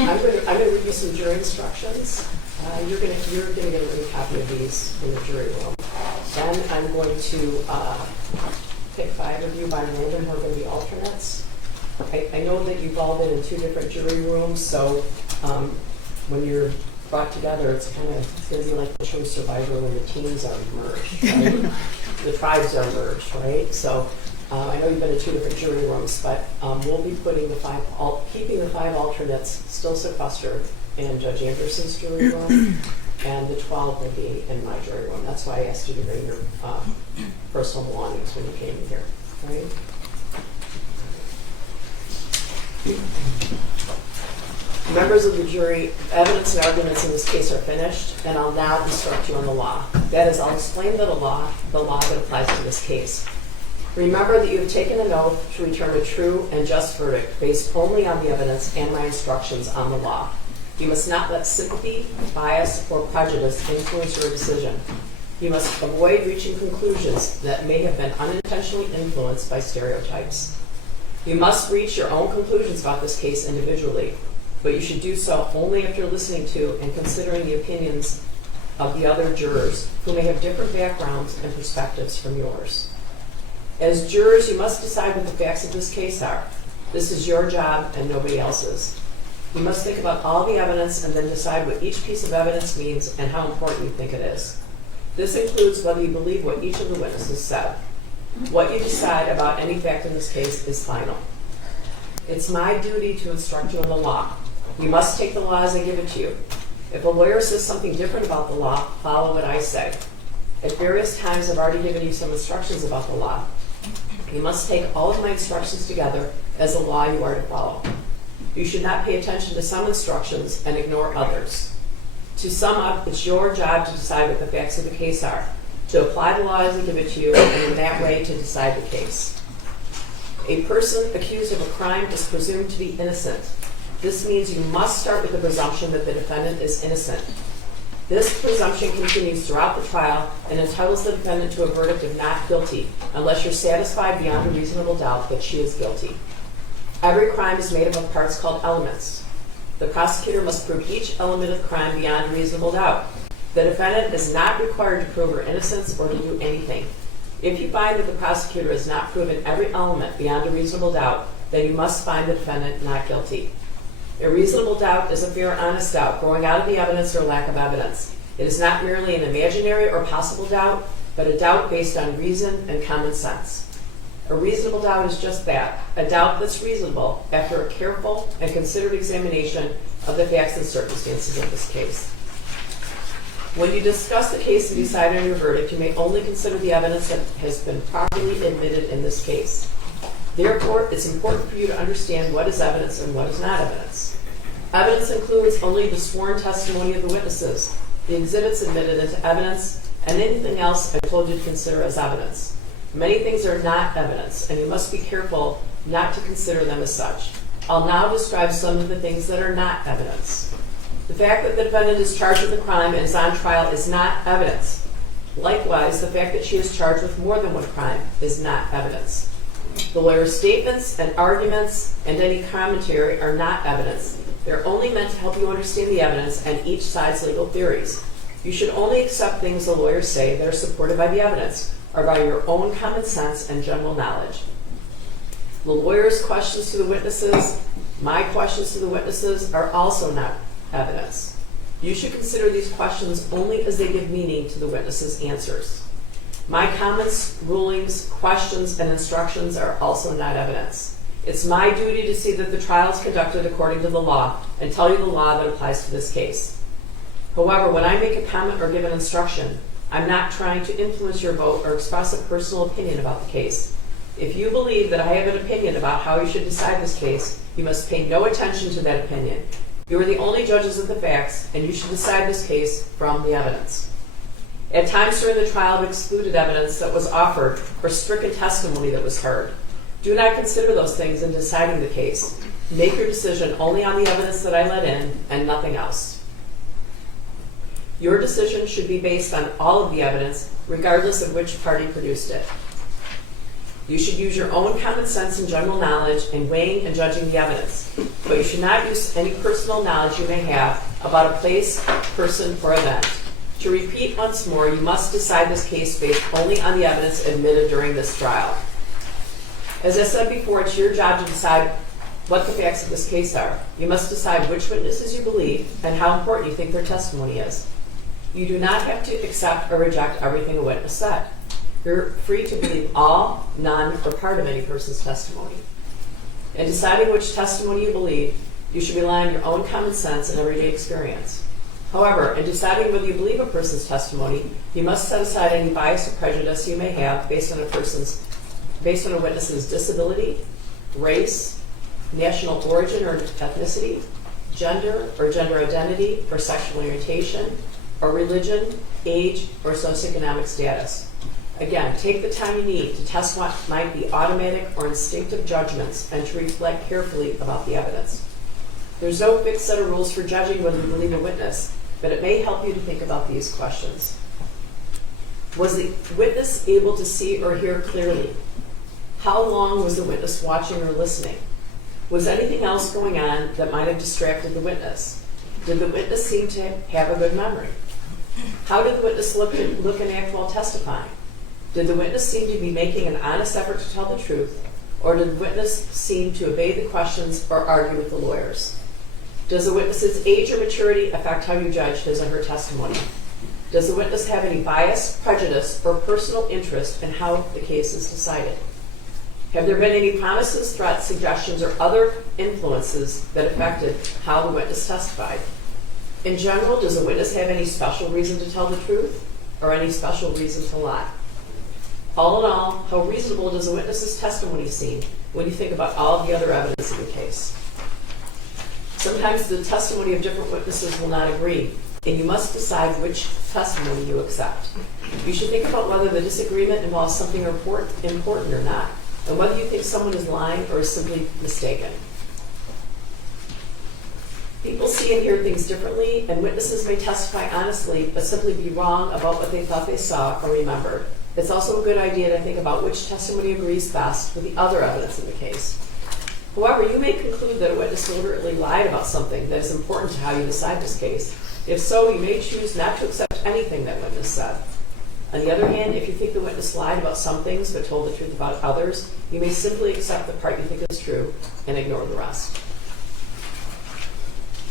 I'm going to read you some jury instructions. You're going to get a written copy of these in the jury room. Then I'm going to pick 5 of you by random who are going to be alternates. I know that you've all been in 2 different jury rooms, so when you're brought together, it's going to be like the show Survivor when the teams are merged, right? The tribes are merged, right? So I know you've been in 2 different jury rooms, but we'll be putting keeping the 5 alternates still sequestered in Judge Anderson's jury room, and the 12 will be in my jury room. That's why I asked you to bring your personal belongings when you came in here, right? Members of the jury, evidence and arguments in this case are finished, and I'll now instruct you on the law. That is, I'll explain the law that applies to this case. Remember that you have taken an oath to return a true and just verdict based only on the evidence and my instructions on the law. You must not let sympathy, bias, or prejudice influence your decision. You must avoid reaching conclusions that may have been unintentionally influenced by stereotypes. You must reach your own conclusions about this case individually, but you should do so only after listening to and considering the opinions of the other jurors who may have different backgrounds and perspectives from yours. As jurors, you must decide what the facts of this case are. This is your job and nobody else's. You must think about all the evidence and then decide what each piece of evidence means and how important you think it is. This includes whether you believe what each of the witnesses said. What you decide about any fact in this case is final. It's my duty to instruct you on the law. You must take the law as I give it to you. If a lawyer says something different about the law, follow what I say. At various times, I've already given you some instructions about the law. You must take all of my instructions together as a law you are to follow. You should not pay attention to some instructions and ignore others. To sum up, it's your job to decide what the facts of the case are, to apply the law as I give it to you, and in that way to decide the case. A person accused of a crime is presumed to be innocent. This means you must start with the presumption that the defendant is innocent. This presumption continues throughout the trial and entitles the defendant to a verdict of not guilty unless you're satisfied beyond a reasonable doubt that she is guilty. Every crime is made up of parts called elements. The prosecutor must prove each element of the crime beyond a reasonable doubt. The defendant is not required to prove her innocence or to do anything. If you find that the prosecutor has not proven every element beyond a reasonable doubt, then you must find the defendant not guilty. A reasonable doubt is a fair, honest doubt growing out of the evidence or lack of evidence. It is not merely an imaginary or possible doubt, but a doubt based on reason and common sense. A reasonable doubt is just that, a doubt that's reasonable after a careful and considered examination of the facts and circumstances of this case. When you discuss the case and decide on your verdict, you may only consider the evidence that has been properly admitted in this case. Therefore, it's important for you to understand what is evidence and what is not evidence. Evidence includes only the sworn testimony of the witnesses, the exhibits admitted into evidence, and anything else I told you to consider as evidence. Many things are not evidence, and you must be careful not to consider them as such. I'll now describe some of the things that are not evidence. The fact that the defendant is charged with a crime and is on trial is not evidence. Likewise, the fact that she is charged with more than one crime is not evidence. The lawyer's statements and arguments and any commentary are not evidence. They're only meant to help you understand the evidence and each side's legal theories. You should only accept things the lawyers say that are supported by the evidence or by your own common sense and general knowledge. The lawyer's questions to the witnesses, my questions to the witnesses, are also not evidence. You should consider these questions only as they give meaning to the witnesses' answers. My comments, rulings, questions, and instructions are also not evidence. It's my duty to see that the trial is conducted according to the law and tell you the law that applies to this case. However, when I make a comment or give an instruction, I'm not trying to influence your vote or express a personal opinion about the case. If you believe that I have an opinion about how you should decide this case, you must pay no attention to that opinion. You are the only judges of the facts, and you should decide this case from the evidence. At times during the trial, I've excluded evidence that was offered or stricken testimony that was heard. Do not consider those things in deciding the case. Make your decision only on the evidence that I let in and nothing else. Your decision should be based on all of the evidence, regardless of which party produced it. You should use your own common sense and general knowledge in weighing and judging the evidence, but you should not use any personal knowledge you may have about a place, person, or event. To repeat once more, you must decide this case based only on the evidence admitted during this trial. As I said before, it's your job to decide what the facts of this case are. You must decide which witnesses you believe and how important you think their testimony is. You do not have to accept or reject everything a witness said. You're free to believe all, none, or part of any person's testimony. In deciding which testimony you believe, you should rely on your own common sense and everyday experience. However, in deciding whether you believe a person's testimony, you must set aside any bias or prejudice you may have based on a witness's disability, race, national origin or ethnicity, gender or gender identity or sexual orientation, or religion, age, or socioeconomic status. Again, take the time you need to test what might be automatic or instinctive judgments and to reflect carefully about the evidence. There's no fixed set of rules for judging whether you believe a witness, but it may help you to think about these questions. Was the witness able to see or hear clearly? How long was the witness watching or listening? Was anything else going on that might have distracted the witness? Did the witness seem to have a good memory? How did the witness look and act while testifying? Did the witness seem to be making an honest effort to tell the truth, or did the witness seem to evade the questions or argue with the lawyers? Does the witness's age or maturity affect how you judge his or her testimony? Does the witness have any bias, prejudice, or personal interest in how the case is decided? Have there been any promises, threats, suggestions, or other influences that affected how the witness testified? In general, does the witness have any special reason to tell the truth or any special reason to lie? All in all, how reasonable does a witness's testimony seem when you think about all of the other evidence in the case? Sometimes the testimony of different witnesses will not agree, and you must decide which testimony you accept. You should think about whether the disagreement involves something important or not, and whether you think someone is lying or is simply mistaken. People see and hear things differently, and witnesses may testify honestly but simply be wrong about what they thought they saw or remembered. It's also a good idea to think about which testimony agrees best with the other evidence in the case. However, you may conclude that a witness deliberately lied about something that is important to how you decide this case. If so, you may choose not to accept anything that witness said. On the other hand, if you think the witness lied about some things but told the truth about others, you may simply accept the part you think is true and ignore the rest.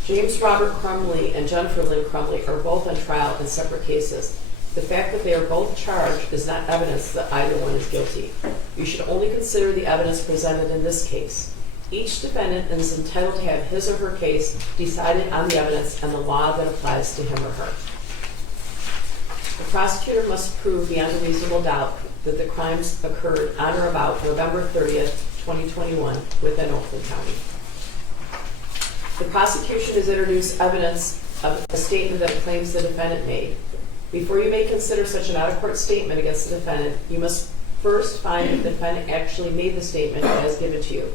James Robert Crumbley and Jennifer Lynn Crumbley are both on trial in separate cases. The fact that they are both charged is not evidence that either one is guilty. You should only consider the evidence presented in this case. Each defendant is entitled to have his or her case decided on the evidence and the law that applies to him or her. The prosecutor must prove beyond a reasonable doubt that the crimes occurred on or about November 30th, 2021 within Oakland County. The prosecution has introduced evidence of a statement that claims the defendant made. Before you may consider such an out-of-court statement against the defendant, you must first find that the defendant actually made the statement as given to you.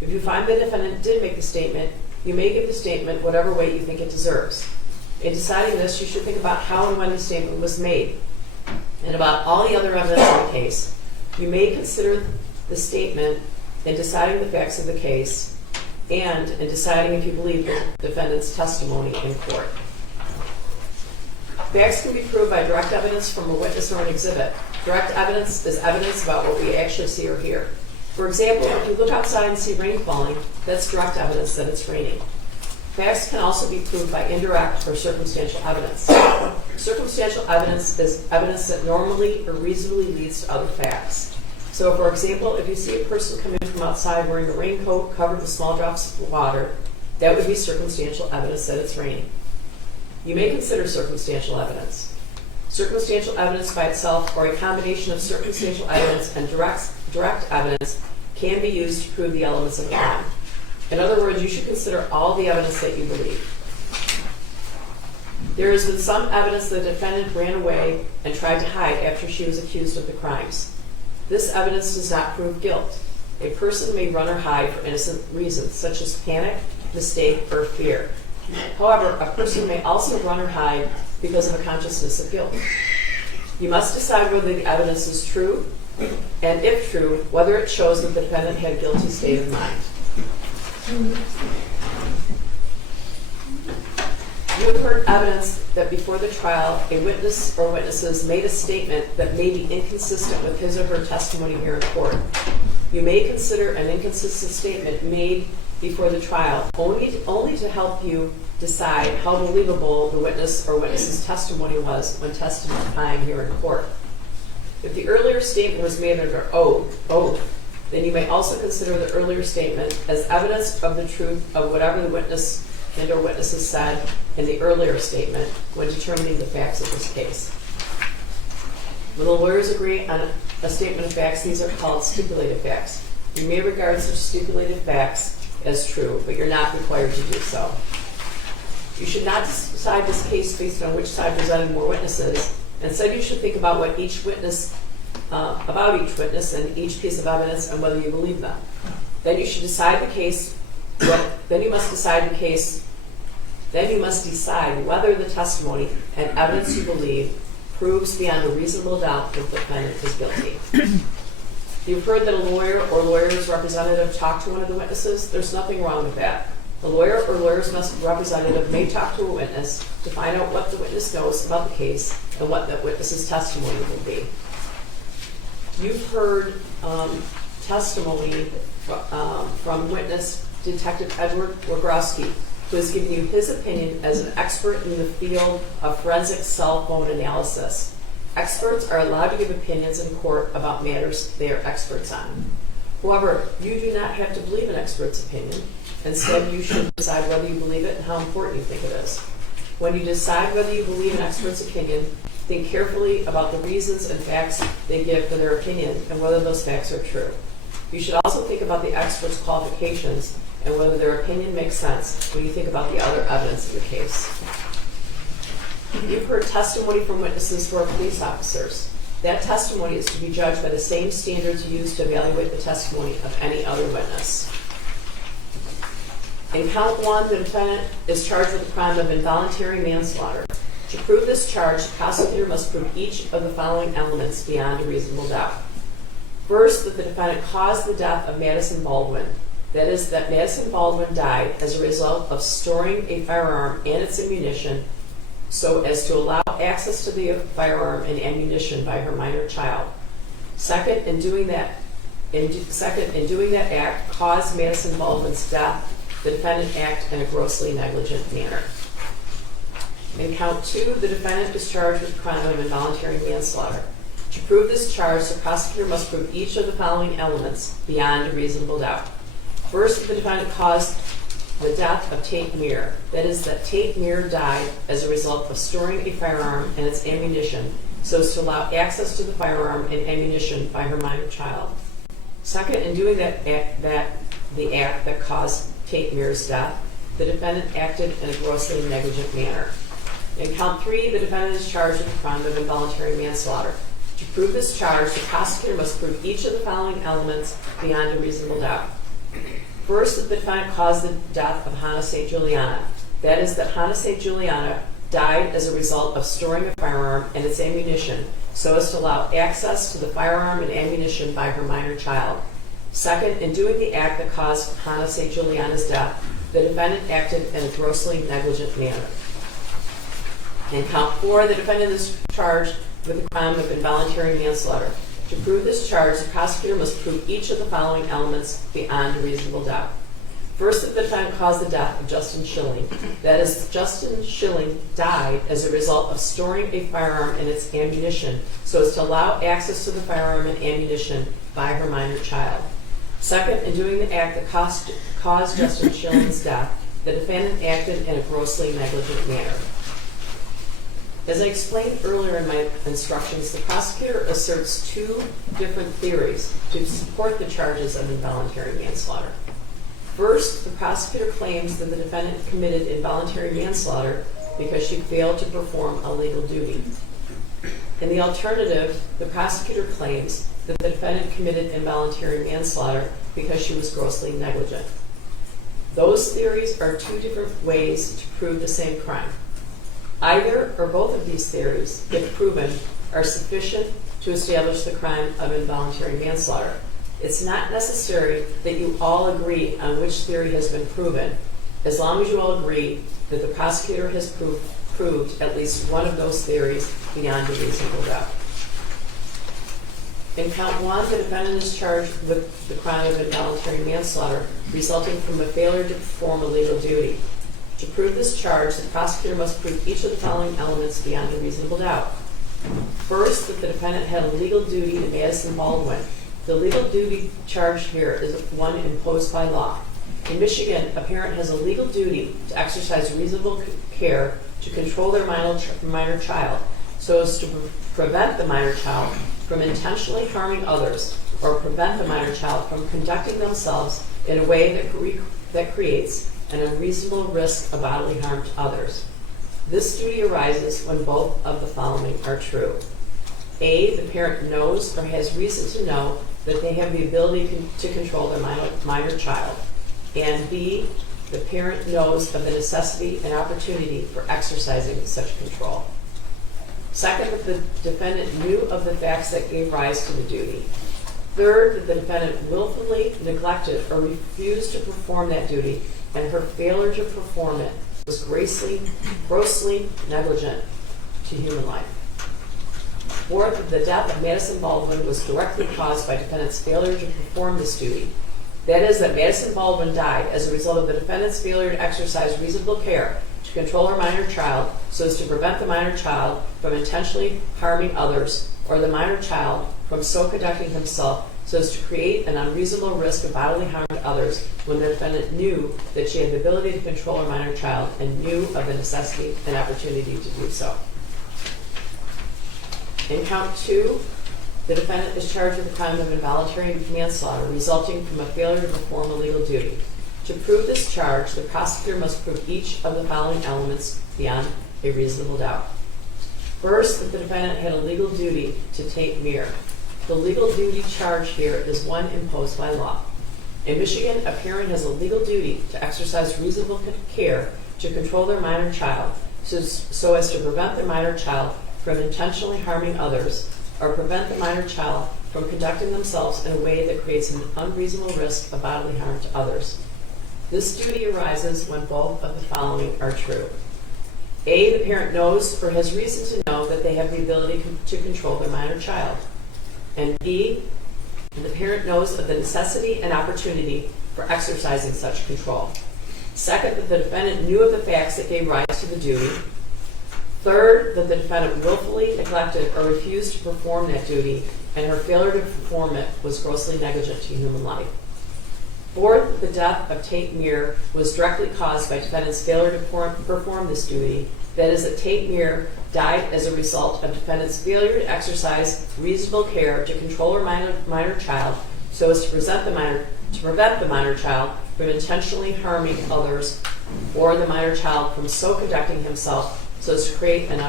If you find the defendant did make the statement, you may give the statement whatever weight you think it deserves. In deciding this, you should think about how and when the statement was made, and about all the other evidence in the case. You may consider the statement in deciding the facts of the case and in deciding if you believe the defendant's testimony in court. Facts can be proved by direct evidence from a witness or an exhibit. Direct evidence is evidence about what we actually see or hear. For example, if you look outside and see rain falling, that's direct evidence that it's raining. Facts can also be proved by indirect or circumstantial evidence. Circumstantial evidence is evidence that normally or reasonably leads to other facts. So, for example, if you see a person come in from outside wearing a raincoat covered with small drops of water, that would be circumstantial evidence that it's raining. You may consider circumstantial evidence. Circumstantial evidence by itself or a combination of circumstantial evidence and direct evidence can be used to prove the elements of a crime. In other words, you should consider all the evidence that you believe. There has been some evidence that the defendant ran away and tried to hide after she was accused of the crimes. This evidence does not prove guilt. A person may run or hide for innocent reasons, such as panic, mistake, or fear. However, a person may also run or hide because of a consciousness of guilt. You must decide whether the evidence is true, and if true, whether it shows that the defendant had a guilty state of mind. You have heard evidence that before the trial, a witness or witnesses made a statement that may be inconsistent with his or her testimony here in court. You may consider an inconsistent statement made before the trial only to help you decide how believable the witness or witness's testimony was when testifying here in court. If the earlier statement was made under oath, then you may also consider the earlier statement as evidence of the truth of whatever the witness and or witnesses said in the earlier statement when determining the facts of this case. When the lawyers agree on a statement of facts, these are called stipulated facts. You may regard such stipulated facts as true, but you're not required to do so. You should not decide this case based on which side presented more witnesses. Instead, you should think about what each witness, about each witness and each piece of evidence and whether you believe them. Then you should decide the case. Then you must decide whether the testimony and evidence you believe proves beyond a reasonable doubt that the defendant is guilty. You've heard that a lawyer or lawyer's representative talked to one of the witnesses. There's nothing wrong with that. A lawyer or lawyer's representative may talk to a witness to find out what the witness knows about the case and what that witness's testimony will be. You've heard testimony from witness Detective Edward Wagrowski, who has given you his opinion as an expert in the field of forensic cell phone analysis. Experts are allowed to give opinions in court about matters they are experts on. However, you do not have to believe an expert's opinion. Instead, you should decide whether you believe it and how important you think it is. When you decide whether you believe an expert's opinion, think carefully about the reasons and facts they give for their opinion and whether those facts are true. You should also think about the expert's qualifications and whether their opinion makes sense when you think about the other evidence in the case. You've heard testimony from witnesses who are police officers. That testimony is to be judged by the same standards used to evaluate the testimony of any other witness. In count 1, the defendant is charged with the crime of involuntary manslaughter. To prove this charge, the prosecutor must prove each of the following elements beyond a reasonable doubt. First, that the defendant caused the death of Madison Baldwin. That is, that Madison Baldwin died as a result of storing a firearm and its ammunition so as to allow access to the firearm and ammunition by her minor child. Second, in doing that act caused Madison Baldwin's death, the defendant acted in a grossly negligent manner. In count 2, the defendant is charged with the crime of involuntary manslaughter. To prove this charge, the prosecutor must prove each of the following elements beyond a reasonable doubt. First, the defendant caused the death of Tate Meir. That is, that Tate Meir died as a result of storing a firearm and its ammunition so as to allow access to the firearm and ammunition by her minor child. Second, in doing the act that caused Tate Meir's death, the defendant acted in a grossly negligent manner. In count 3, the defendant is charged with the crime of involuntary manslaughter. To prove this charge, the prosecutor must prove each of the following elements beyond a reasonable doubt. First, that the defendant caused the death of Hannah St. Juliana. That is, that Hannah St. Juliana died as a result of storing a firearm and its ammunition so as to allow access to the firearm and ammunition by her minor child. Second, in doing the act that caused Hannah St. Juliana's death, the defendant acted in a grossly negligent manner. In count 4, the defendant is charged with the crime of involuntary manslaughter. To prove this charge, the prosecutor must prove each of the following elements beyond a reasonable doubt. First, that the defendant caused the death of Justin Schilling. That is, Justin Schilling died as a result of storing a firearm and its ammunition so as to allow access to the firearm and ammunition by her minor child. Second, in doing the act that caused Justin Schilling's death, the defendant acted in a grossly negligent manner. As I explained earlier in my instructions, the prosecutor asserts 2 different theories to support the charges of involuntary manslaughter. First, the prosecutor claims that the defendant committed involuntary manslaughter because she failed to perform a legal duty. In the alternative, the prosecutor claims that the defendant committed involuntary manslaughter because she was grossly negligent. Those theories are 2 different ways to prove the same crime. Either or both of these theories, if proven, are sufficient to establish the crime of involuntary manslaughter. It's not necessary that you all agree on which theory has been proven, as long as you all agree that the prosecutor has proved at least one of those theories beyond a reasonable doubt. In count one, the defendant is charged with the crime of involuntary manslaughter resulting from a failure to perform a legal duty. To prove this charge, the prosecutor must prove each of the following elements beyond a reasonable doubt. First, that the defendant had a legal duty to Madison Baldwin. The legal duty charged here is one imposed by law. In Michigan, a parent has a legal duty to exercise reasonable care to control their minor child so as to prevent the minor child from intentionally harming others or prevent the minor child from conducting themselves in a way that creates an unreasonable risk of bodily harm to others. This duty arises when both of the following are true. A, the parent knows or has reason to know that they have the ability to control their minor child. And B, the parent knows of the necessity and opportunity for exercising such control. Second, that the defendant knew of the facts that gave rise to the duty. Third, that the defendant willfully neglected or refused to perform that duty, and her failure to perform it was grossly negligent to human life. Fourth, that the death of Madison Baldwin was directly caused by defendant's failure to perform this duty. That is, that Madison Baldwin died as a result of the defendant's failure to exercise reasonable care to control her minor child so as to prevent the minor child from intentionally harming others, or the minor child from so conducting himself so as to create an unreasonable risk of bodily harm to others, when the defendant knew that she had the ability to control her minor child and knew of the necessity and opportunity to do so. In count two, the defendant is charged with the crime of involuntary manslaughter resulting from a failure to perform a legal duty. To prove this charge, the prosecutor must prove each of the following elements beyond a reasonable doubt. First, that the defendant had a legal duty to take Mir. The legal duty charged here is one imposed by law. In Michigan, a parent has a legal duty to exercise reasonable care to control their minor child so as to prevent the minor child from intentionally harming others, or prevent the minor child from conducting themselves in a way that creates an unreasonable risk of bodily harm to others. This duty arises when both of the following are true. A, the parent knows or has reason to know that they have the ability to control their minor child. And B, the parent knows of the necessity and opportunity for exercising such control. Second, that the defendant knew of the facts that gave rise to the duty. Third, that the defendant willfully neglected or refused to perform that duty, and her failure to perform it was grossly negligent to human life. Fourth, the death of Tate Mir was directly caused by defendant's failure to perform this duty. That is, that Tate Mir died as a result of defendant's failure to exercise reasonable care to control her minor child so as to prevent the minor child from intentionally harming others, or the minor child from so conducting himself so as to create an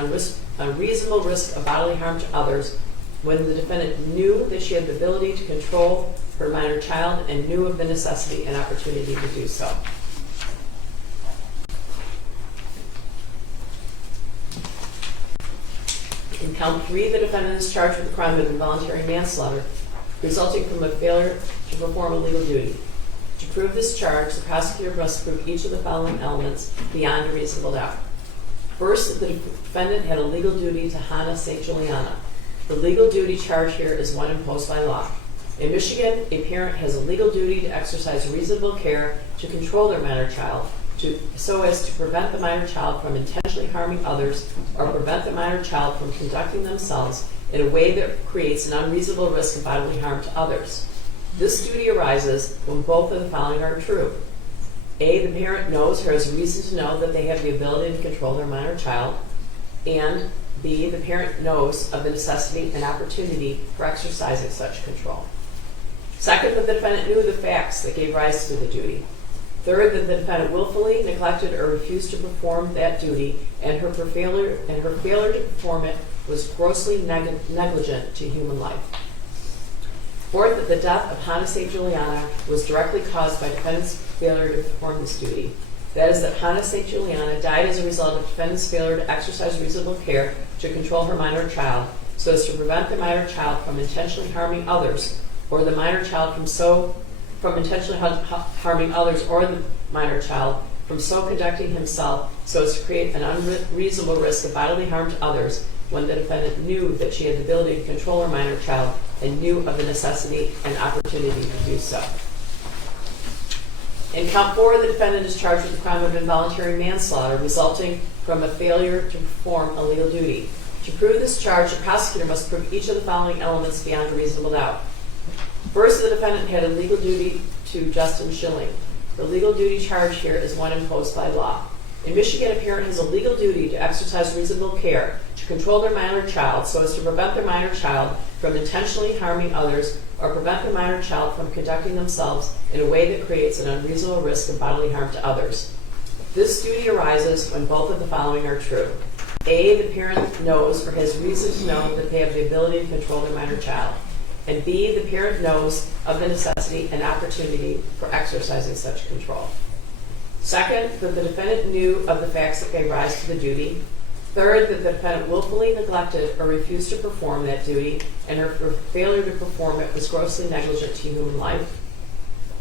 unreasonable risk of bodily harm to others, when the defendant knew that she had the ability to control her minor child and knew of the necessity and opportunity to do so. In count three, the defendant is charged with the crime of involuntary manslaughter resulting from a failure to perform a legal duty. To prove this charge, the prosecutor must prove each of the following elements beyond a reasonable doubt. First, that the defendant had a legal duty to Hannah St. Juliana. The legal duty charged here is one imposed by law. In Michigan, a parent has a legal duty to exercise reasonable care to control their minor child so as to prevent the minor child from intentionally harming others, or prevent the minor child from conducting themselves in a way that creates an unreasonable risk of bodily harm to others. This duty arises when both of the following are true. A, the parent knows or has reason to know that they have the ability to control their minor child. And B, the parent knows of the necessity and opportunity for exercising such control. Second, that the defendant knew the facts that gave rise to the duty. Third, that the defendant willfully neglected or refused to perform that duty, and her failure to perform it was grossly negligent to human life. Fourth, that the death of Hannah St. Juliana was directly caused by defendant's failure to perform this duty. That is, that Hannah St. Juliana died as a result of defendant's failure to exercise reasonable care to control her minor child, so as to prevent the minor child from intentionally harming others, or the minor child from intentionally harming others, or the minor child from so conducting himself so as to create an unreasonable risk of bodily harm to others, when the defendant knew that she had the ability to control her minor child and knew of the necessity and opportunity to do so. In count 4, the defendant is charged with the crime of involuntary manslaughter resulting from a failure to perform a legal duty. To prove this charge, the prosecutor must prove each of the following elements beyond a reasonable doubt. First, the defendant had a legal duty to Justin Schilling. The legal duty charge here is one imposed by law. In Michigan, a parent has a legal duty to exercise reasonable care to control their minor child so as to prevent their minor child from intentionally harming others or prevent the minor child from conducting themselves in a way that creates an unreasonable risk of bodily harm to others. This duty arises when both of the following are true. A, the parent knows or has reason to know that they have the ability to control their minor child. And B, the parent knows of the necessity and opportunity for exercising such control. Second, that the defendant knew of the facts that gave rise to the duty. Third, that the defendant willfully neglected or refused to perform that duty, and her failure to perform it was grossly negligent to human life.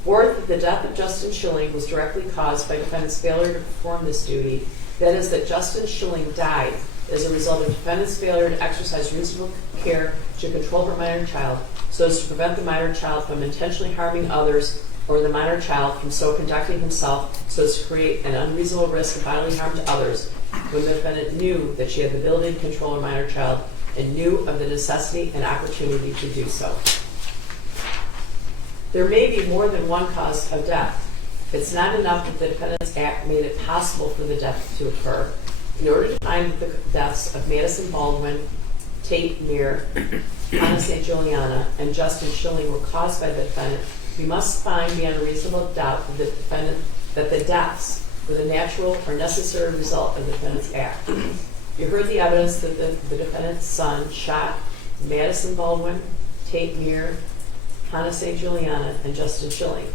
Fourth, that the death of Justin Schilling was directly caused by defendant's failure to perform this duty. That is, that Justin Schilling died as a result of defendant's failure to exercise reasonable care to control her minor child so as to prevent the minor child from intentionally harming others or the minor child from so conducting himself so as to create an unreasonable risk of bodily harm to others, when the defendant knew that she had the ability to control her minor child and knew of the necessity and opportunity to do so. There may be more than one cause of death. It's not enough that the defendant's act made it possible for the death to occur. In order to find the deaths of Madison Baldwin, Tate Meir, Anna St. Juliana, and Justin Schilling were caused by the defendant, we must find beyond a reasonable doubt that the deaths were the natural or necessary result of the defendant's act. You heard the evidence that the defendant's son shot Madison Baldwin, Tate Meir, Hannah St. Juliana, and Justin Schilling.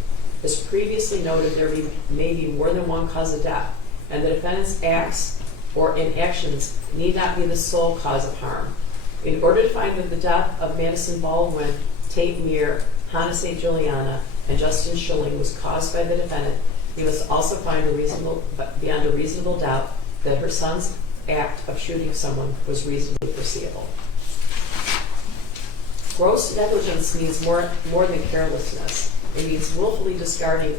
As previously noted, there may be more than one cause of death, and the defendant's acts or inactions need not be the sole cause of harm. In order to find that the death of Madison Baldwin, Tate Meir, Hannah St. Juliana, and Justin Schilling was caused by the defendant, we must also find beyond a reasonable doubt that her son's act of shooting someone was reasonably foreseeable. Gross negligence means more than carelessness. It means willfully disregarding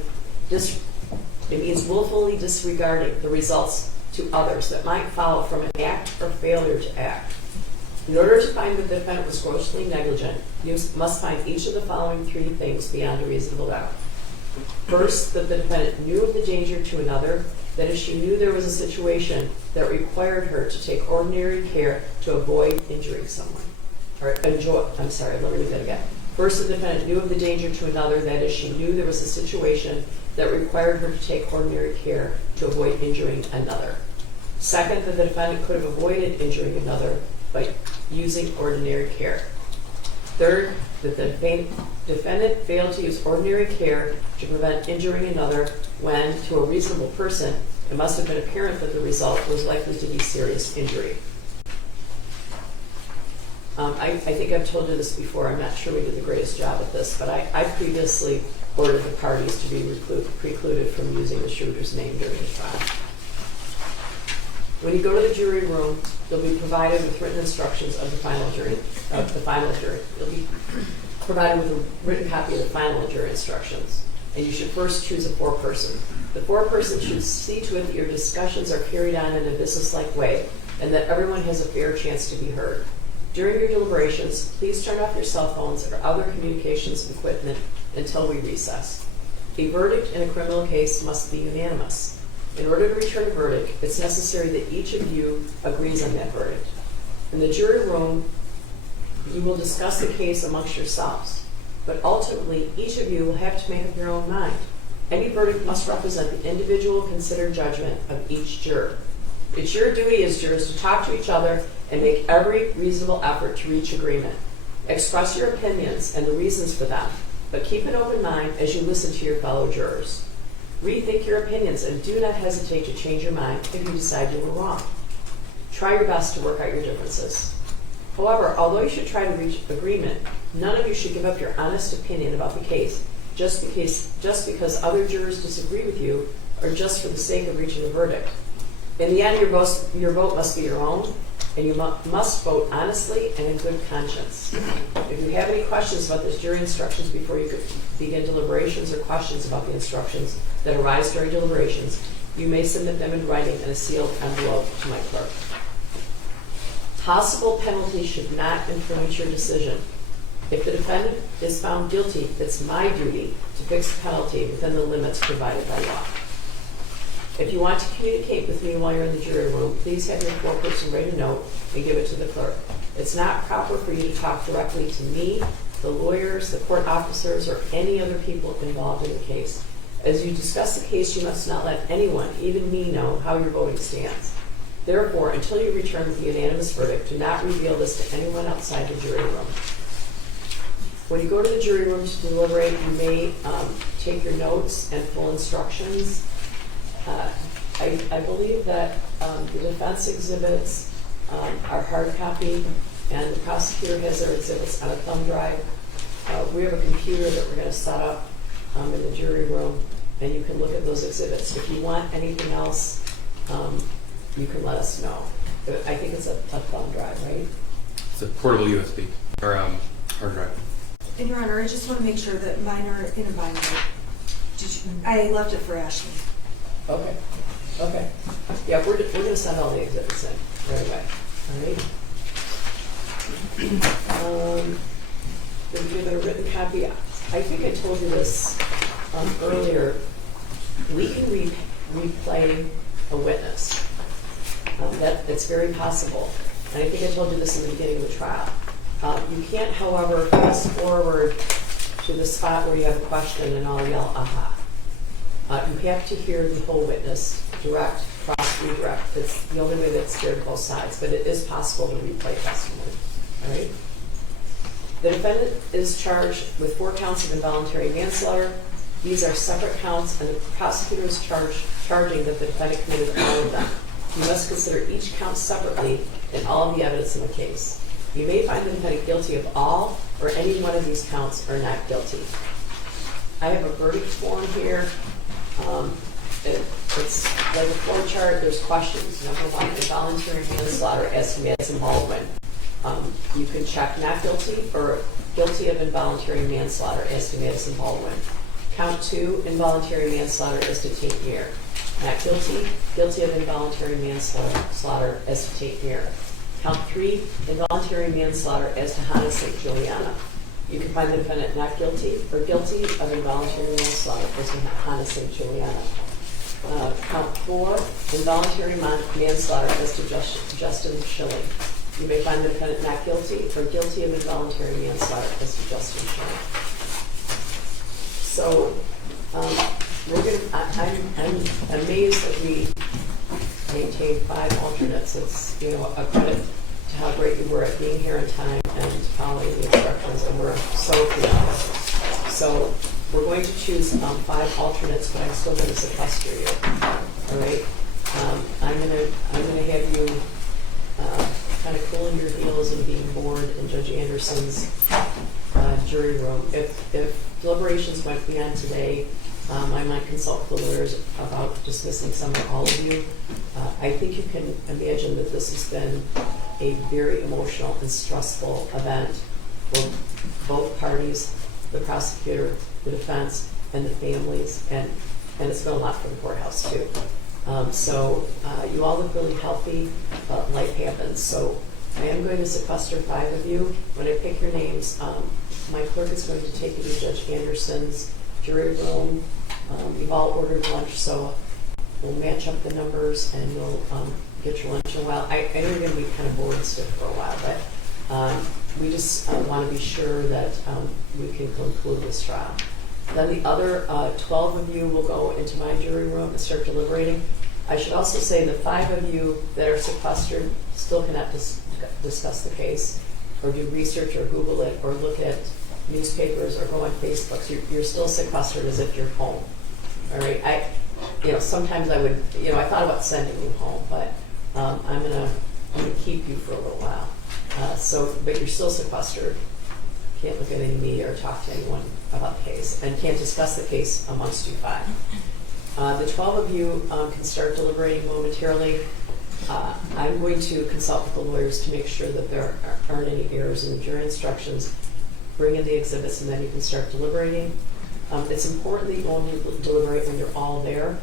the results to others that might follow from an act or failure to act. In order to find that the defendant was grossly negligent, you must find each of the following three things beyond a reasonable doubt. First, that the defendant knew of the danger to another, that is, she knew there was a situation that required her to take ordinary care to avoid injuring someone. Let me read that again. First, the defendant knew of the danger to another, that is, she knew there was a situation that required her to take ordinary care to avoid injuring another. Second, that the defendant could have avoided injuring another by using ordinary care. Third, that the defendant failed to use ordinary care to prevent injuring another when, to a reasonable person, it must have been apparent that the result was likely to be serious injury. I think I've told you this before. I'm not sure we did the greatest job at this, but I previously ordered the parties to be precluded from using the shooter's name during the trial. When you go to the jury room, you'll be provided with written instructions of the final jury. You'll be provided with a written copy of the final jury instructions, and you should first choose a foreperson. The foreperson should see to it that your discussions are carried on in a businesslike way, and that everyone has a fair chance to be heard. During your deliberations, please turn off your cell phones or other communications equipment until we recess. A verdict in a criminal case must be unanimous. In order to return a verdict, it's necessary that each of you agrees on that verdict. In the jury room, you will discuss the case amongst yourselves, but ultimately each of you will have to make up your own mind. Any verdict must represent the individual considered judgment of each juror. It's your duty as jurors to talk to each other and make every reasonable effort to reach agreement. Express your opinions and the reasons for them, but keep an open mind as you listen to your fellow jurors. Rethink your opinions and do not hesitate to change your mind if you decide you were wrong. Try your best to work out your differences. However, although you should try to reach agreement, none of you should give up your honest opinion about the case just because other jurors disagree with you or just for the sake of reaching a verdict. In the end, your vote must be your own, and you must vote honestly and in good conscience. If you have any questions about this jury instructions before you begin deliberations or questions about the instructions that arise during deliberations, you may submit them in writing in a sealed envelope to my clerk. Possible penalties should not influence your decision. If the defendant is found guilty, it's my duty to fix the penalty within the limits provided by law. If you want to communicate with me while you're in the jury room, please have your foreperson write a note and give it to the clerk. It's not proper for you to talk directly to me, the lawyers, the court officers, or any other people involved in the case. As you discuss the case, you must not let anyone, even me, know how your voting stands. Therefore, until you return with a unanimous verdict, do not reveal this to anyone outside the jury room. When you go to the jury room to deliberate, you may take your notes and full instructions. I believe that the defense exhibits are hard copy, and the prosecutor has their exhibits on a thumb drive. We have a computer that we're going to set up in the jury room, and you can look at those exhibits. If you want anything else, you can let us know. I think it's a thumb drive, right? It's a portable USB or hard drive. And Your Honor, I just want to make sure that mine are in a binder. I left it for Ashley. Okay. Yeah, we're going to send all the exhibits in right away. All right. If you have a written copy, I think I told you this earlier. We can replay a witness. It's very possible. And I think I told you this in the beginning of the trial. You can't, however, fast forward to the spot where you have a question and I'll yell, aha. You have to hear the whole witness, direct, cross, redirect. It's the only way that's fair to both sides, but it is possible to replay testimony. All right? The defendant is charged with 4 counts of involuntary manslaughter. These are separate counts, and the prosecutor is charging that the defendant committed all of them. You must consider each count separately in all of the evidence in the case. You may find the defendant guilty of all or any one of these counts or not guilty. I have a verdict form here. It's like a flow chart. There's questions. Number 1, involuntary manslaughter as to Madison Baldwin. You can check not guilty or guilty of involuntary manslaughter as to Madison Baldwin. Count 2, involuntary manslaughter as to Tate Muir. Not guilty, guilty of involuntary manslaughter as to Tate Muir. Count 3, involuntary manslaughter as to Hannah St. Juliana. You can find the defendant not guilty or guilty of involuntary manslaughter as to Hannah St. Juliana. Count 4, involuntary manslaughter as to Justin Schilling. You may find the defendant not guilty or guilty of involuntary manslaughter as to Justin Schilling. So I'm amazed that we maintained 5 alternates. It's a credit to how great you were at being here in time and following the instructions, and we're so appreciative. So we're going to choose 5 alternates, but I'm still going to sequester you. All right. I'm gonna have you kind of cooling your heels and being bored in Judge Anderson's jury room. If deliberations went beyond today, I might consult the lawyers about dismissing some or all of you. I think you can imagine that this has been a very emotional and stressful event for both parties, the prosecutor, the defense, and the families, and it's been a lot for the courthouse too. So you all look really healthy. Life happens. So I am going to sequester 5 of you. When I pick your names, my clerk is going to take you to Judge Anderson's jury room. You've all ordered lunch, so we'll match up the numbers and you'll get your lunch in a while. I know you're going to be kind of bored and stiff for a while, but we just want to be sure that we can conclude this trial. Then the other 12 of you will go into my jury room and start deliberating. I should also say the 5 of you that are sequestered still cannot discuss the case or do research or Google it or look at newspapers or go on Facebook. So you're still sequestered as if you're home. All right. Sometimes I would, I thought about sending you home, but I'm gonna keep you for a little while. But you're still sequestered. Can't look at any media or talk to anyone about the case, and can't discuss the case amongst you five. The 12 of you can start deliberating momentarily. I'm going to consult with the lawyers to make sure that there aren't any errors in the jury instructions. Bring in the exhibits, and then you can start deliberating. It's important that you only deliberate when you're all there.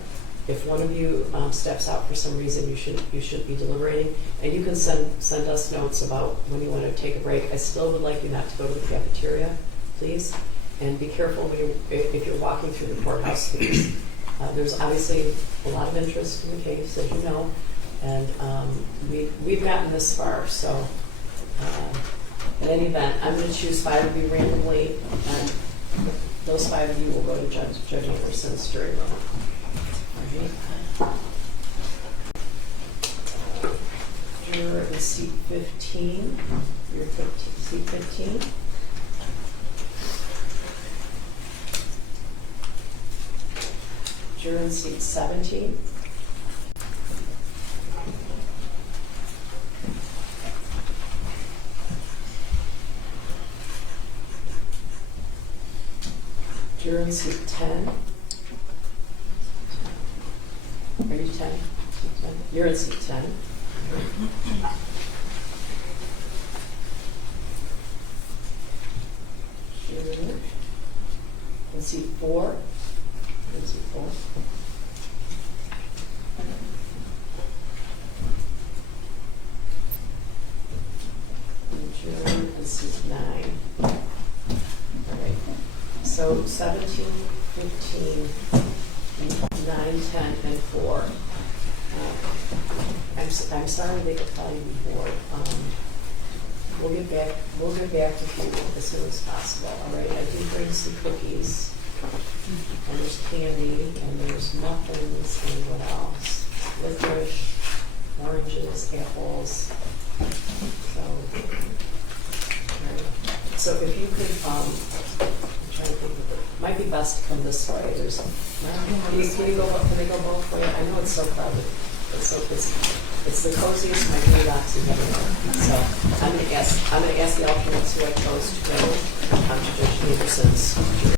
If one of you steps out for some reason, you should be deliberating. And you can send us notes about when you want to take a break. I still would like you not to go to the cafeteria, please. And be careful when if you're walking through the courthouse, because there's obviously a lot of interest in the case, as you know. And we've gotten this far, so in any event, I'm going to choose 5 of you randomly, and those 5 of you will go to Judge Anderson's jury room. All right. Juror in seat 15. You're seat 15. Juror in seat 17. Juror in seat 10. Are you 10? Seat 10? You're in seat 10. Juror in seat 4. In seat 4. And juror in seat 9. All right. So 17, 15, 9, 10, and 4. I'm sorry they could tell you before. We'll get back to you as soon as possible. All right. I did bring some cookies, and there's candy, and there's muffins, and what else? Licorice, oranges, apples. So, all right. So if you could, I'm trying to think of it. Might be best to come this way. There's. Can they go both ways? I know it's so crowded. It's the coziest my box is ever. So I'm going to ask the alternates who I chose to go to Judge Anderson's jury.